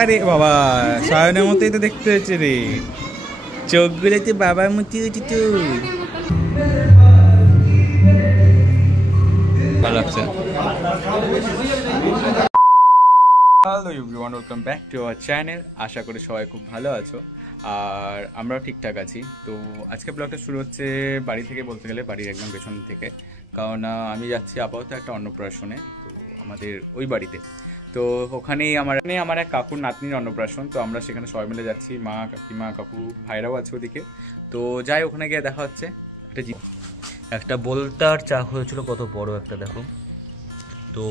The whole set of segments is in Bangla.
আরে বাবা সায়নের মতোই তো দেখতে হচ্ছে রে, চোখগুলোতে বাবার মতো হচ্ছে তো। ভালো লাগছে। Hello everyone, welcome back to our channel. আশা করি সবাই খুব ভালো আছো আর আমরাও ঠিকঠাক আছি। তো আজকে ব্লগটা শুরু হচ্ছে বাড়ি থেকে, বলতে গেলে বাড়ির একদম পেছন থেকে, কারণ আমি যাচ্ছি আপাতত একটা অন্নপ্রাশনে, তো আমাদের ওই বাড়িতে। তো ওখানেই আমার এক কাকুর নাতনির অন্নপ্রাশন, তো আমরা সেখানে সবাই মিলে যাচ্ছি, মা কাকিমা কাকু ভাইরাও আছে ওদিকে। তো যাই, ওখানে গিয়ে দেখা হচ্ছে। একটা বোলতার চা হয়েছিল, কত বড় একটা দেখো। তো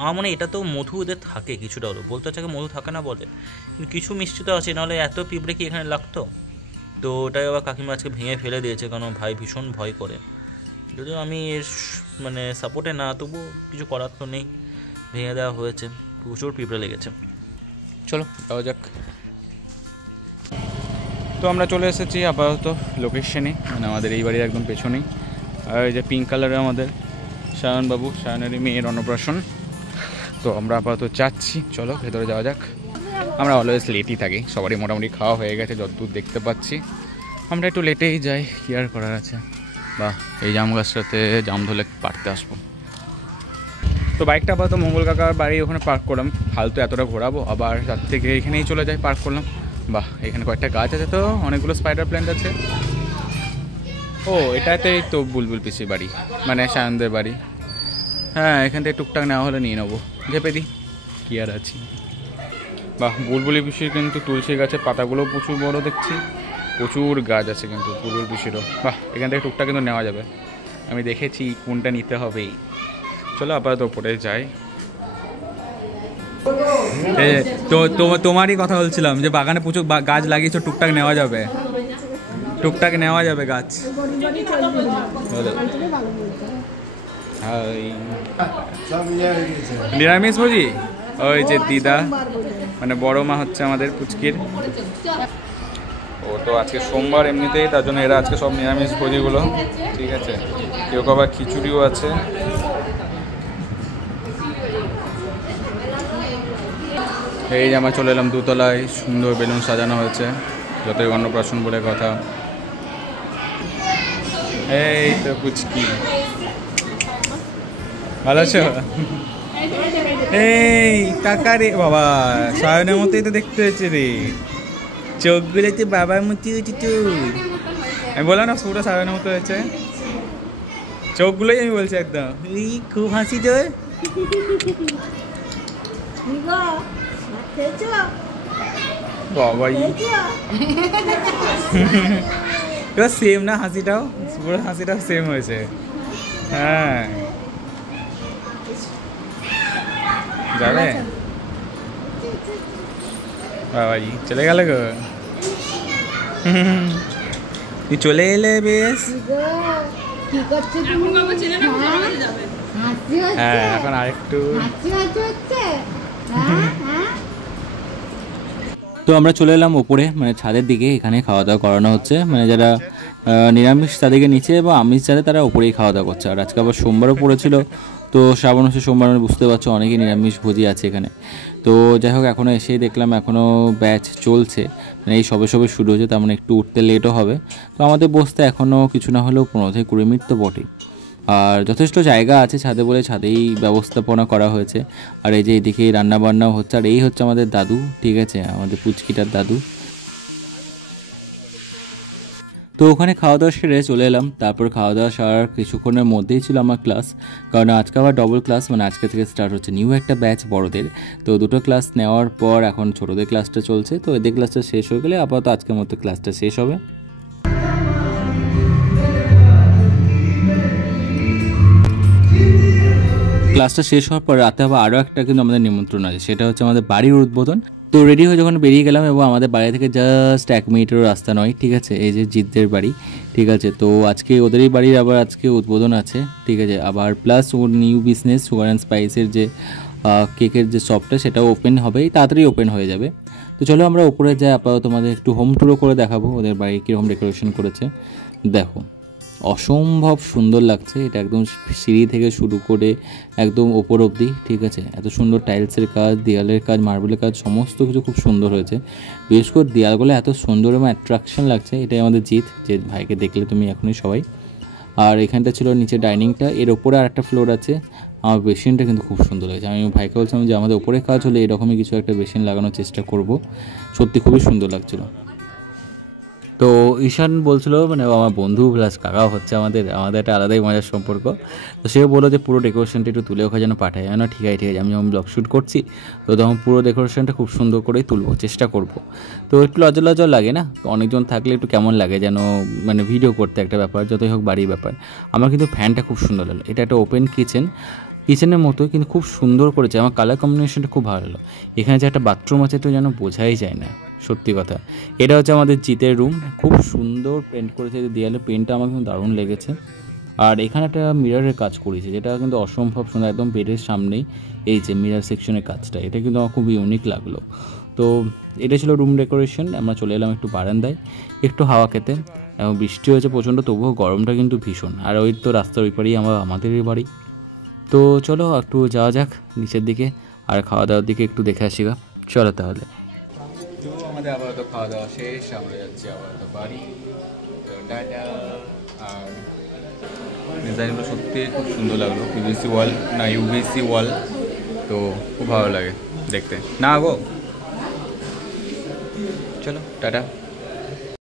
আমার মনে এটা তো মধু ওদের থাকে কিছুটা, হলো বলতে চাকে মধু থাকে না বলে, কিন্তু কিছু মিষ্টি তো আছে, নাহলে এত পিঁপড়ে কি এখানে লাগতো। তো ওটাই আবার কাকিমা আজকে ভেঙে ফেলে দিয়েছে, কারণ ভাই ভীষণ ভয় করে। যদিও আমি এর মানে সাপোর্টে না, তবু কিছু করার তো নেই, ভেঙে দেওয়া হয়েছে। প্রচুর পিঁপড়ে লেগেছে। চলো যাওয়া যাক। তো আমরা চলে এসেছি আপাতত লোকেশনে, মানে আমাদের এই বাড়ির একদম পেছনেই। আর এই যে পিঙ্ক কালারে আমাদের সায়নবাবু, সায়নেরই মেয়ের অন্নপ্রাশন। তো আমরা আপাতত যাচ্ছি, চলো ভেতরে যাওয়া যাক। আমরা অলওয়েজ লেটই থাকি, সবারই মোটামুটি খাওয়া হয়ে গেছে যতদূর দেখতে পাচ্ছি। আমরা একটু লেটেই যাই, কি আর করার আছে। বা এই জাম গাছটাতে জাম ধরে পাড়তে আসবো। তো বাইকটা আপাতত মঙ্গল কাকার বাড়ি ওখানে পার্ক করলাম, ফালতু এতটা ঘোরাবো, আবার তার থেকে এখানেই চলে যাই, পার্ক করলাম। বাহ, এখানে কয়েকটা গাছ আছে, তো অনেকগুলো স্পাইডার প্ল্যান্ট আছে। ও এটাতেই তো বুলবুল পিসির বাড়ি, মানে সায়নদের বাড়ি। হ্যাঁ, এখান থেকে টুকটাক নেওয়া হলে নিয়ে নেবো, ঝেপে দিই, কী আর আছি। বাহ, বুলবুলি পিসির কিন্তু তুলসী গাছের পাতাগুলোও প্রচুর বড় দেখছি, প্রচুর গাছ আছে কিন্তু বুলবুল পিসিরও। বাহ, এখান থেকে টুকটাক কিন্তু নেওয়া যাবে, আমি দেখেছি কোনটা নিতে হবেই। চলো আপাতত ওপরে যাই। তো তোমারই কথা বলছিলাম যে বাগানে প্রচুর গাছ লাগিয়েছো, টুকটাক নেওয়া যাবে, টুকটাক নেওয়া যাবে গাছ। নিরামিষ ভোজি, ওই যে দিদা মানে বড় মা হচ্ছে আমাদের পুচকির। ও তো আজকে সোমবার এমনিতেই, তার জন্য এরা আজকে সব নিরামিষ ভোজিগুলো, ঠিক আছে। কেউ আবার খিচুড়িও আছে। এই যে আমরা চলে এলাম দুতলায়, সুন্দর বেলুন সাজানো হয়েছে, যতই অন্নপ্রাশন বলে কথা। এই তো পুচকি, ভালো আছো? এই কাকা রে বাবা, সায়নের মতোই তো দেখতে হচ্ছে রে, চোখগুলোতে বাবার মতো হচ্ছে তো। আমি বললাম না পুরো সায়নের মতো হয়েছে, চোখগুলোই আমি বলছি একদম। এই খুব হাসি তোর। বাবাই এবার সেম না হাসিটাও, পুরো হাসিটাও সেম হয়েছে। হ্যাঁ যাবে বাবাই, চলে গেল গো। তুই চলে এলে বেশ। হ্যাঁ এখন আরেকটু। তো আমরা চলে এলাম ওপরে, মানে ছাদের দিকে। এখানে খাওয়া দাওয়া করানো হচ্ছে, মানে যারা নিরামিষ তাদেরকে নিচে, এবং আমিষ যারা তারা ওপরেই খাওয়া দাওয়া করছে। আর আজকে আবার সোমবারও পড়েছিল, তো শ্রাবণ মাসে সোমবার, মানে বুঝতে পারছো অনেকেই নিরামিষ ভোজি আছে এখানে। তো যাই হোক, এখনও এসেই দেখলাম এখনও ব্যাচ চলছে, মানে এই সবে সবে শুরু হয়েছে, তার মানে একটু উঠতে লেটও হবে। তো আমাদের বসতে এখনও কিছু না হলেও 15-20 মিনিট তো বটেই। আর যথেষ্ট জায়গা আছে ছাদে বলে ছাদেই ব্যবস্থাপনা করা হয়েছে। আর এই যে এদিকে রান্নাবান্নাও হচ্ছে। আর এই হচ্ছে আমাদের দাদু, ঠিক আছে, আমাদের পুচকিটার দাদু। তো ওখানে খাওয়া দাওয়া সেরে চলে এলাম। তারপর খাওয়া দাওয়া সারার কিছুক্ষণের মধ্যেই ছিল আমার ক্লাস, কারণ আজকে আবার ডবল ক্লাস, মানে আজকে থেকে স্টার্ট হচ্ছে নিউ একটা ব্যাচ বড়দের। তো দুটো ক্লাস নেওয়ার পর এখন ছোটোদের ক্লাসটা চলছে, তো এদের ক্লাসটা শেষ হয়ে গেলে আপাতত আজকের মতো ক্লাসটা শেষ হবে। ক্লাসটা শেষ হওয়ার পর রাতে আবার আরও একটা কিন্তু আমাদের নিমন্ত্রণ আছে, সেটা হচ্ছে আমাদের বাড়ির উদ্বোধন। তো রেডি হয়ে যখন বেরিয়ে গেলাম, এবং আমাদের বাড়ি থেকে জাস্ট 1 মিনিটেরও রাস্তা নয়, ঠিক আছে, এই যে জিতদের বাড়ি, ঠিক আছে। তো আজকে ওদেরই বাড়ির আবার আজকে উদ্বোধন আছে, ঠিক আছে। আবার প্লাস ওর নিউ বিজনেস সুগার অ্যান্ড স্পাইসের যে কেকের যে শপটা, সেটাও ওপেন হবে, তাড়াতাড়ি ওপেন হয়ে যাবে। তো চলো আমরা উপরে যাই, আপাতত তোমাদের একটু হোম ট্যুরও করে দেখাবো ওদের বাড়ি কীরকম ডেকোরেশন করেছে, দেখো। অসম্ভব সুন্দর লাগছে। এটা একদম সিঁড়ি থেকে শুরু করে একদম ওপর অবধি, ঠিক আছে, এত সুন্দর টাইলসের কাজ, দেয়ালের কাজ, মার্বেলের কাজ, সমস্ত কিছু খুব সুন্দর হয়েছে। বিশেষ করে দেয়ালগুলো এত সুন্দর এবং অ্যাট্রাকশন লাগছে। এটাই আমাদের জিত, যে ভাইকে দেখলে তুমি এখনই সবাই। আর এখানটা ছিল নিচে ডাইনিংটা, এর ওপরে আর একটা ফ্লোর আছে। আমার বেসিনটা কিন্তু খুব সুন্দর লাগছে। আমি ভাইকে বলছিলাম যে আমাদের ওপরে কাজ হলে এরকমই কিছু একটা বেসিন লাগানোর চেষ্টা করব। সত্যি খুবই সুন্দর লাগছিলো। তো ঈশান বলছিল, মানে আমার বন্ধু প্লাস কাকাও হচ্ছে, আমাদের একটা আলাদাই মজার সম্পর্ক। তো সেও বললো যে পুরো ডেকোরেশনটা একটু তুলে ওখানে যেন পাঠায়। না ঠিক আছে, আমি যখন ব্লগ শ্যুট করছি তো তখন পুরো ডেকোরেশনটা খুব সুন্দর করেই তুলবো, চেষ্টা করব। তো একটু লজ্জা লাগে না, অনেকজন থাকলে একটু কেমন লাগে যেন, মানে ভিডিও করতে একটা ব্যাপার, যতই হোক বাড়ির ব্যাপার। আমার কিন্তু ফ্যানটা খুব সুন্দর লাগলো। এটা একটা ওপেন কিচেনের মতো, কিন্তু খুব সুন্দর করেছে। আমার কালার কম্বিনেশনটা খুব ভালো হলো। এখানে যে একটা বাথরুম আছে তো যেন বোঝাই যায় না, সত্যি কথা। এটা হচ্ছে আমাদের জিতের রুম, খুব সুন্দর পেন্ট করেছে দেয়ালে, পেন্টটা আমার কিন্তু দারুণ লেগেছে। আর এখানে একটা মিররের কাজ করেছে, যেটা কিন্তু অসম্ভব সুন্দর, একদম বেডের সামনেই এই যে মিরর সেকশনের কাজটা, এটা কিন্তু আমার খুব ইউনিক লাগলো। তো এটা ছিল রুম ডেকোরেশন। আমরা চলে এলাম একটু বারান্দায় একটু হাওয়া খেতে, এবং বৃষ্টি হয়েছে প্রচণ্ড, তবুও গরমটা কিন্তু ভীষণ। আর ওই তো রাস্তার ওই পারেই আমাদেরই বাড়ি। তো চলো একটু যাওয়া যাক নিচের দিকে, আর খাওয়া দাওয়ার দিকে একটু দেখে আসি গা। চলো তাহলে। তো আমাদের আপাতত খাওয়া দাওয়া শেষ, আমরা যাচ্ছি আপাতত বাড়ি। তো টাটা। আর ডিজাইনগুলো সত্যি খুব সুন্দর লাগলো, পিভিসি ওয়াল না ইউভিসি ওয়াল, তো খুব ভালো লাগে দেখতে। না গো, চলো টাটা।